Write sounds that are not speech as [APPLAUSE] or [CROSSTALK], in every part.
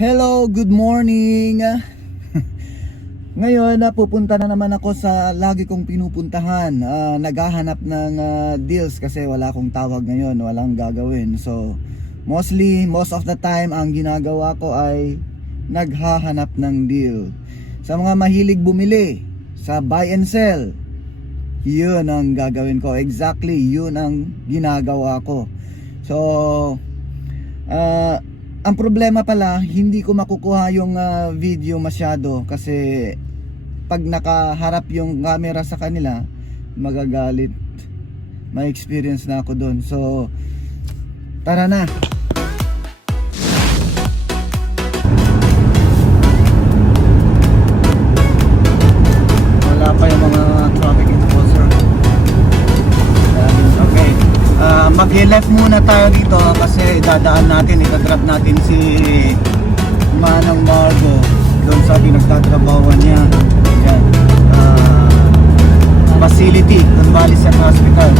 Hello, good morning. [LAUGHS] Ngayon, pupunta na naman ako sa lagi kong pinupuntahan. Ah, naghahanap ng ah, deals kasi wala akong tawag ngayon, walang gagawin. So, mostly, most of the time, ang ginagawa ko ay naghahanap ng deal. Sa mga mahilig bumili, sa buy and sell, yun ang gagawin ko. Exactly, yun ang ginagawa ko. So, ah, ang problema pala, hindi ko makukuha yung ah, video masyado kasi pag nakaharap yung camera sa kanila, magagalit. May experience na ako doon. So, tara na. Kasi dadaan natin, itatrap natin si Manang Margo doon sa pinagtatrabawan niya. Yan. Ah, facility, Convalescent Hospital.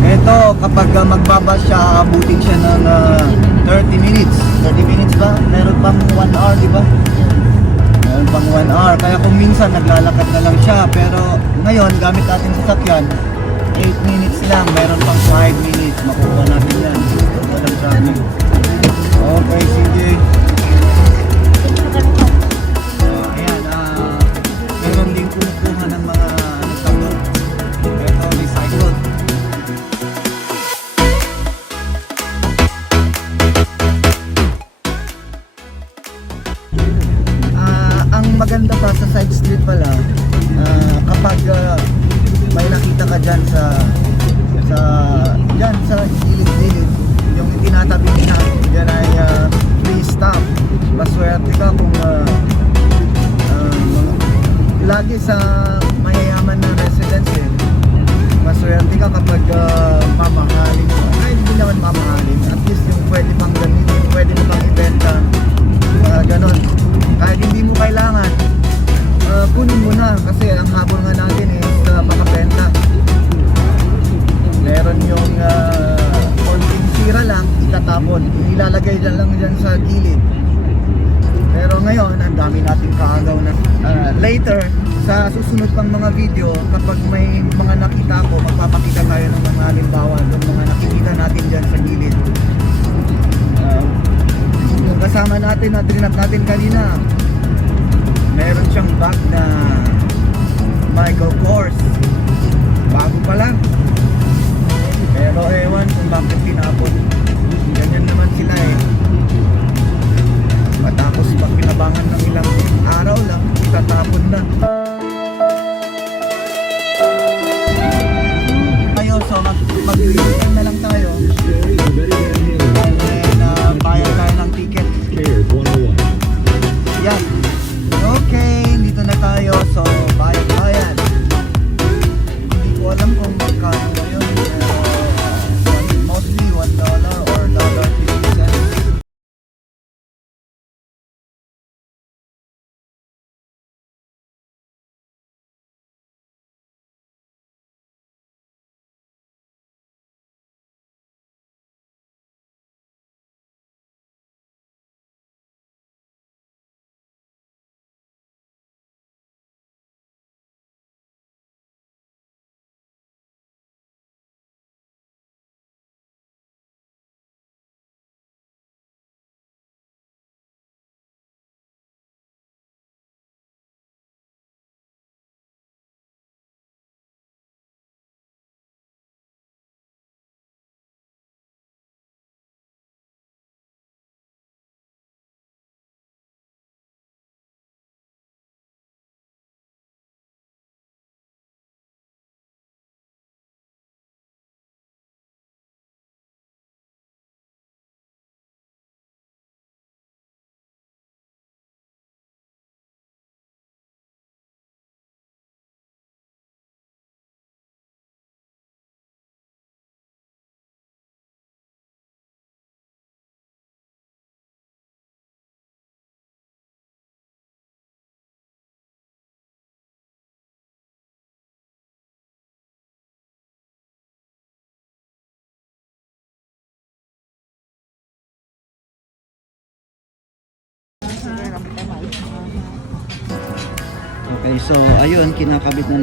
Ito, kapag uh, magbaba siya, abutin siya ng ah, 30 minutes. 30 minutes ba? Meron pang 1 hour, di? Meron pang 1 hour. Kaya kung minsan naglalakad na lang siya. Pero ngayon, gamit natin sa sakyan, 8 minutes lang. Meron pang 5 minutes. Makuha natin yan. Walang traffic. Okay, sige. Lagi sa mayayaman na residents eh, maswerte ka kapag uh, mamahalin mo. Ay, hindi naman mamahalin. At least yung pwede pang gamitin, pwede mo pang ibenta. Uh, ganon. Kahit hindi mo kailangan, uh, kunin mo na. Kasi ang habol nga natin is uh, makabenta. Meron yung uh, konting sira lang, itatapon. Ilalagay dyan lang dyan sa gilid. Pero ngayon, ang dami nating kaagaw na Ah, later sa susunod pang mga video kapag may mga nakita ko magpapakita tayo ng mga halimbawa ng mga nakikita natin dyan sa gilid. Ah, yung kasama natin na trinat natin kanina meron siyang bag na Michael Kors. Bago pa lang. Pero ewan kung bakit tinapon. Ganyan naman sila eh. Matapos pag kinabangan ng ilang araw lang, tatapon na. So Okay, so ayun, kinakabit na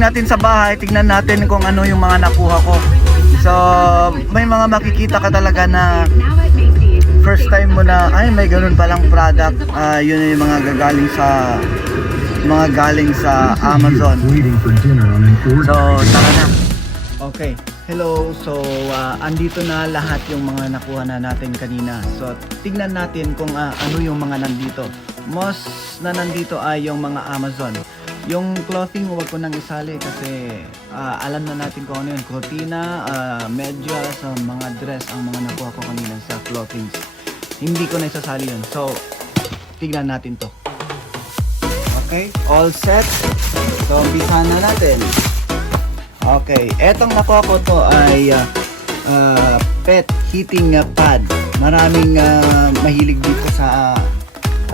natin sa bahay, tignan natin kung ano yung mga nakuha ko. So, may mga makikita ka talaga na first time mo na, ay may ganun palang product. Ah, yun yung mga gagaling sa mga galing sa Amazon. So, tara na. Okay. Hello. So, ah, andito na lahat yung mga nakuha na natin kanina. So, tignan natin kung ah, ano yung mga nandito. Most na nandito ay yung mga Amazon. Yung clothing, huwag ko nang isali kasi ah, alam na natin kung ano yun. Cortina, ah, medyas, ah, mga dress ang mga nakuha ko kanina sa clothing. Hindi ko na isasali yun. So, tignan natin to. Okay, all set. So, umpisahan na natin. Okay, etong nakuha ko to ay uh, uh, pet heating uh, pad. Maraming uh, mahilig dito sa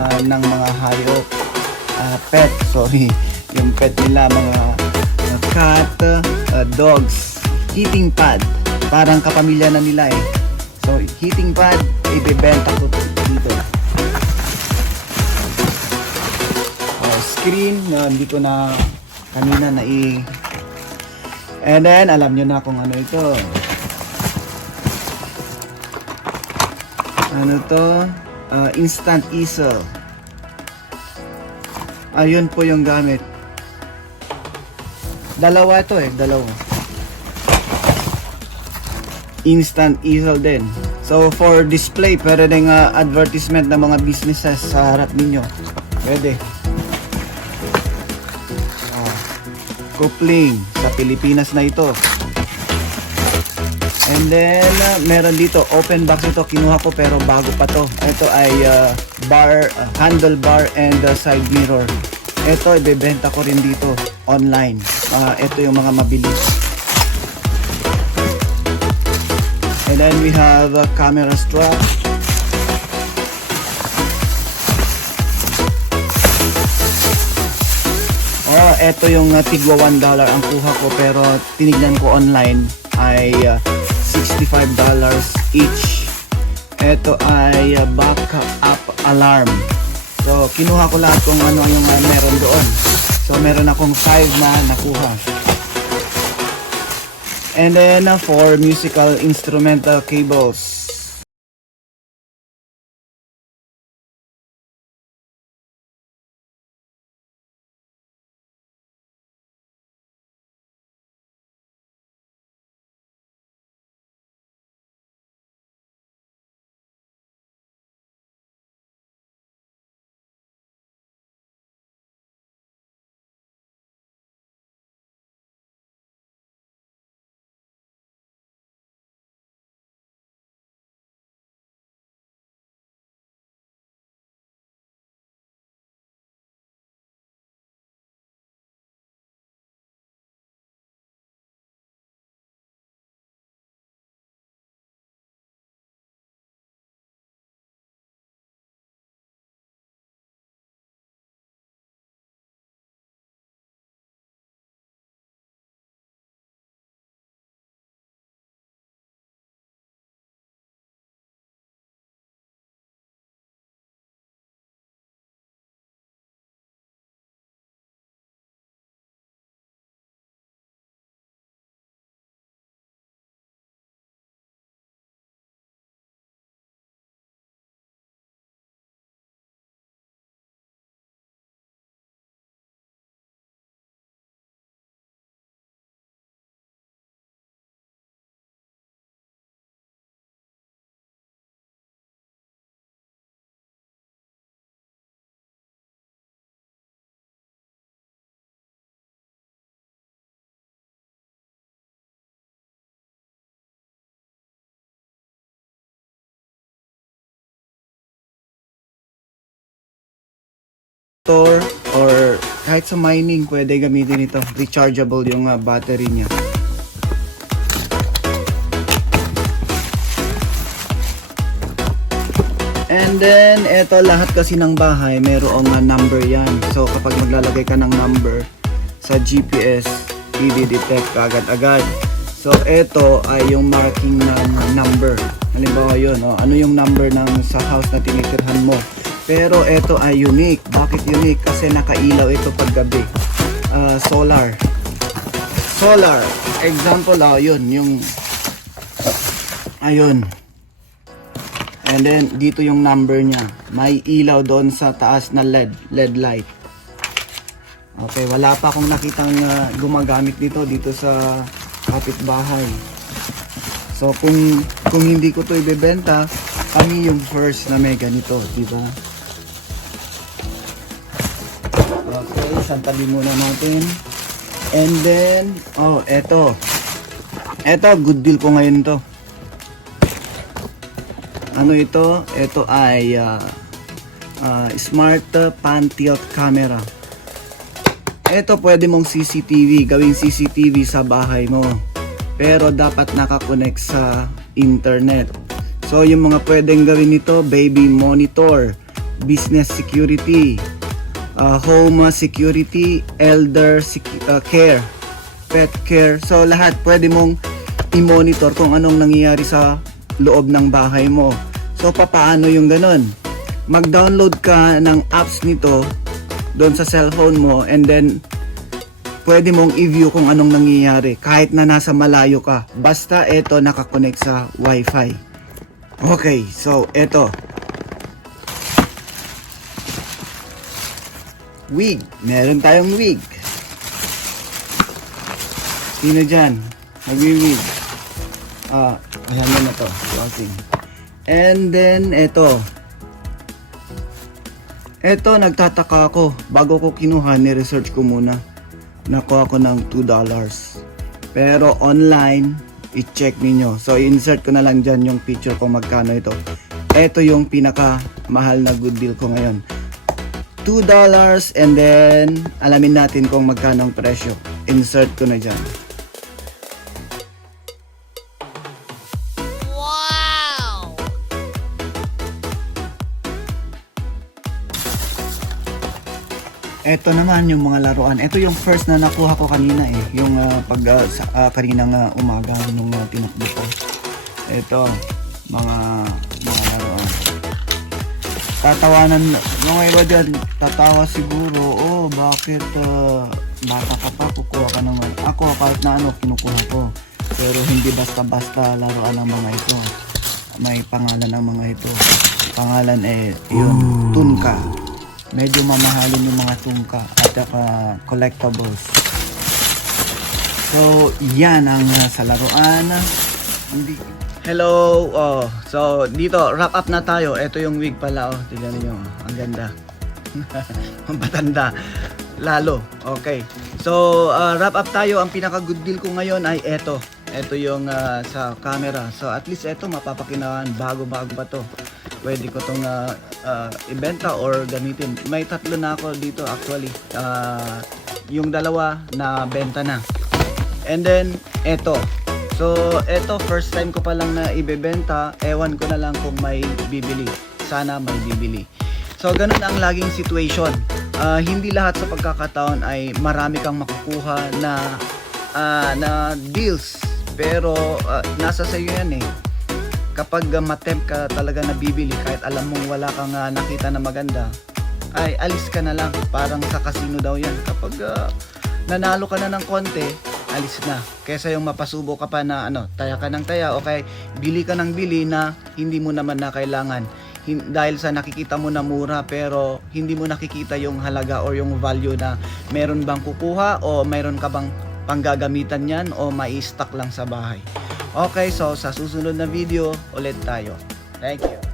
uh, ng mga hayop. Uh, pet, sorry. Yung pet nila, mga uh, cat, uh, dogs. Heating pad. Parang kapamilya na nila eh. So, heating pad, ibebenta ko dito. Uh, screen, na hindi ko na kanina na i And then, alam nyo na kung ano ito. Ano to? Ah, instant easel. Ayun po yung gamit. Dalawa to eh, dalawa. Instant easel din. So, for display, pwede din ah, advertisement ng mga businesses sa harap ninyo. Pwede. coupling sa Pilipinas na ito. And then, uh, meron dito, open box ito, kinuha ko pero bago pa to. Ito ay uh, bar, uh, handlebar and uh, side mirror. Ito, ibebenta ko rin dito online. Uh, ito yung mga mabilis. And then we have a camera strap. Oh, eto yung uh, tigwa 1 dollar ang kuha ko pero tinignan ko online ay uh, 65 dollars each. Ito ay uh, backup alarm. So, kinuha ko lahat kung ano yung uh, meron. So, meron akong 5 na nakuha. And then uh, for musical instrumental cables. Store or kahit sa mining pwede gamitin ito. Rechargeable yung uh, battery niya. And then, eto lahat kasi ng bahay, mayroong uh, number yan. So, kapag maglalagay ka ng number sa GPS, i-detect agad-agad. So, eto ay yung marking ng number. Halimbawa yun, oh, ano yung number ng sa house na tinitirhan mo. Pero eto ay unique. Bakit unique? Kasi nakailaw ito paggabi. Ah, solar. Solar. Example, ah, yun, yung ayun. And then, dito yung number niya. May ilaw doon sa taas na LED, LED light. Okay, wala pa akong nakitang uh, gumagamit dito dito sa kapitbahay. So, kung kung hindi ko 'to ibebenta, kami yung first na may ganito, di ba? Santabi muna natin. And then, oh, eto. Eto, good deal ko ngayon to. Ano ito? Ito ay ah, ah, smart uh, pan tilt camera. Ito pwede mong CCTV, gawing CCTV sa bahay mo. Pero dapat nakakonect sa internet. So yung mga pwedeng gawin nito, baby monitor, business security, uh, home security, elder secu- uh, care, pet care. So lahat pwede mong i-monitor kung anong nangyayari sa loob ng bahay mo. So papaano yung ganun? Mag-download ka ng apps nito doon sa cellphone mo and then pwede mong i-view kung anong nangyayari kahit na nasa malayo ka. Basta ito nakakonect sa wifi. Okay, so ito. Wig. Meron tayong wig. Sino dyan? Nagwi-wig. Ah, ayan na na to. Walking. And then, ito. Ito, nagtataka ako. Bago ko kinuha, ni-research ko muna. Nakuha ko ng $2. Pero online, i-check ninyo. So, insert ko na lang dyan yung picture kung magkano ito. Ito yung pinaka mahal na good deal ko ngayon. $2 and then alamin natin kung magkano ang presyo. Insert ko na dyan. Ito naman yung mga laruan. Ito yung first na nakuha ko kanina eh. Yung ah, pag ah, sa, ah, kaninang ah, umaga nung uh, tinakbo ko. Ito, mga. Tatawanan, yung iba dyan, tatawa siguro, oh, bakit ah, bata ka pa, kukuha ka naman. Ako, kahit na ano, kinukuha ko. Pero hindi basta-basta laruan ng mga ito. May pangalan ng mga ito. Pangalan eh, yun, Tunka. Medyo mamahalin yung mga Tunka at saka collectibles. So, yan ang uh, sa laruan. Hindi. Hello. Oh, so dito wrap up na tayo. Ito yung wig pala oh. Tingnan niyo. Ang ganda. [LAUGHS] Ang. Lalo. Okay. So, uh, wrap up tayo. Ang pinaka good deal ko ngayon ay eto. Ito yung uh, sa camera. So, at least eto mapapakinawan. Bago-bago pa to. Pwede ko tong uh, uh, ibenta or gamitin. May tatlo na ako dito actually. Uh, yung dalawa na benta na. And then, eto. So, eto, first time ko pa lang na ibebenta. Ewan ko na lang kung may bibili. Sana may bibili. So, ganun ang laging situation. Ah, hindi lahat sa pagkakataon ay marami kang makukuha na ah, na deals. Pero, ah, nasa sa'yo yan eh. Kapag uh, matempt ka talaga na bibili, kahit alam mong wala kang ah, nakita na maganda, ay alis ka na lang. Parang sa casino daw yan. Kapag ah, nanalo ka na ng konti, alis na. Kesa yung mapasubo ka pa na ano, taya ka ng taya o kaya bili ka ng bili na hindi mo naman na kailangan. Hin- dahil sa nakikita mo na mura pero hindi mo nakikita yung halaga or yung value na meron bang kukuha o meron ka bang panggagamitan yan o mai-stock lang sa bahay. Okay, so sa susunod na video ulit tayo. Thank you.